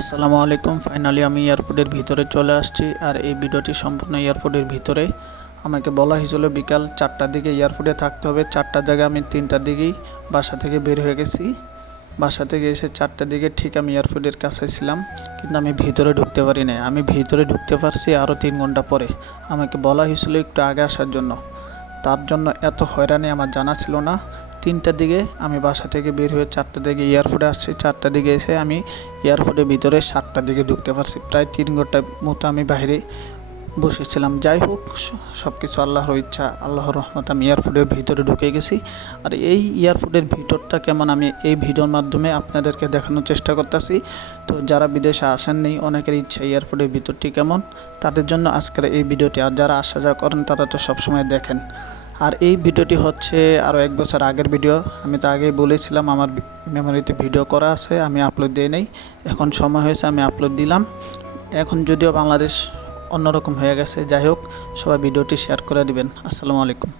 আসসালামু আলাইকুম। ফাইনালি আমি এয়ারপোর্টের ভিতরে চলে আসছি। আর এই ভিডিওটি সম্পূর্ণ এয়ারপোর্টের ভিতরে। আমাকে বলা হয়েছিল বিকাল 4টার দিকে এয়ারপোর্টে থাকতে হবে। 4টার জায়গায় আমি 3টার দিকেই বাসা থেকে বের হয়ে গেছি। বাসা থেকে এসে 4টার দিকে ঠিক আমি এয়ারপোর্টের কাছে ছিলাম, কিন্তু আমি ভিতরে ঢুকতে পারি না। আমি ভিতরে ঢুকতে পারছি আরও 3 ঘন্টা পরে। আমাকে বলা হয়েছিল একটু আগে আসার জন্য। তার জন্য এত হয়রানি আমার জানা ছিল না। 3টার দিকে আমি বাসা থেকে বের হয়ে 4টার দিকে এয়ারপোর্টে আসছি। 4টার দিকে এসে আমি এয়ারপোর্টের ভিতরে 7টার দিকে ঢুকতে পারছি। প্রায় 3 ঘন্টার মতো আমি বাইরে বসেছিলাম। যাই হোক, সব কিছু আল্লাহর ইচ্ছা, আল্লাহর রহমত আমি এয়ারপোর্টের ভিতরে ঢুকে গেছি। আর এই এয়ারপোর্টের ভিতরটা কেমন আমি এই ভিডিওর মাধ্যমে আপনাদেরকে দেখানোর চেষ্টা করতেছি। তো যারা বিদেশে আসেননি, অনেকের ইচ্ছা এয়ারপোর্টের ভিতরটি কেমন, তাদের জন্য আজকের এই ভিডিওটি। আর যারা আসা যাওয়া করেন তারা তো সবসময় দেখেন। আর এই ভিডিওটি হচ্ছে আরও 1 বছর আগের ভিডিও। আমি তো আগেই বলেছিলাম আমার মেমোরিতে ভিডিও করা আছে, আমি আপলোড দিই নাই। এখন সময় হয়েছে, আমি আপলোড দিলাম। এখন যদিও বাংলাদেশ অন্যরকম হয়ে গেছে। যাই হোক, সবাই ভিডিওটি শেয়ার করে দিবেন। আসসালামু আলাইকুম।